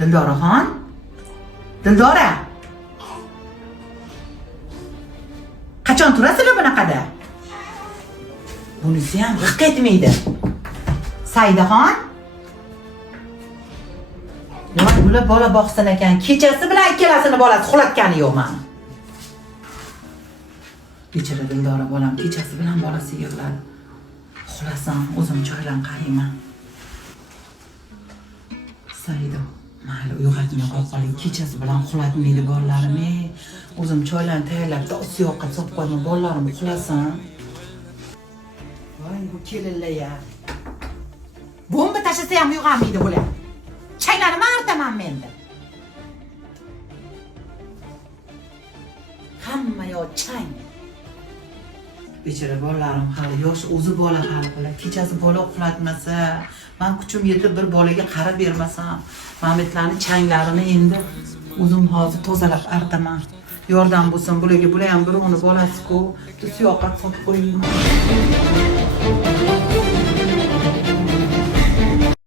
Dildoraxon? Dildora! Qachon turasizlar bunaqada? Bunisi ham g'iq etmaydi. Saidaxon? Nima bular bola boqsin ekan. Kechasi bilan ikkalasini bolasi uxlatgani yo'q meni. Kechira Dildora bolam kechasi bilan bolasi yig'ladi. Uxlasam o'zim choylan qarayman. Saida, mayli uyg'otmay qo'ying. Kechasi bilan uxlatmaydi bolalarim. O'zim choylarni tayyorlab, osiyoqqa solib qo'yman, bolalarim uxlasin. Voy, bu kelinlar-ya. Bomba tashlasa ham uyg'onmaydi bular. Chaylarni artaman menda. Hamma yo chang. Bechara bolalarim hali yosh, o'zi bola hali bular. Kechasi bola uxlatmasa, men kuchim yetib bir bolaga qarab bermasam, Mametlarning changlarini endi o'zim hozir tozalab artaman. Yordam bo'lsin bularga, bular ham birovni bolasi-ku. Tusiyoqqa solib qo'ying.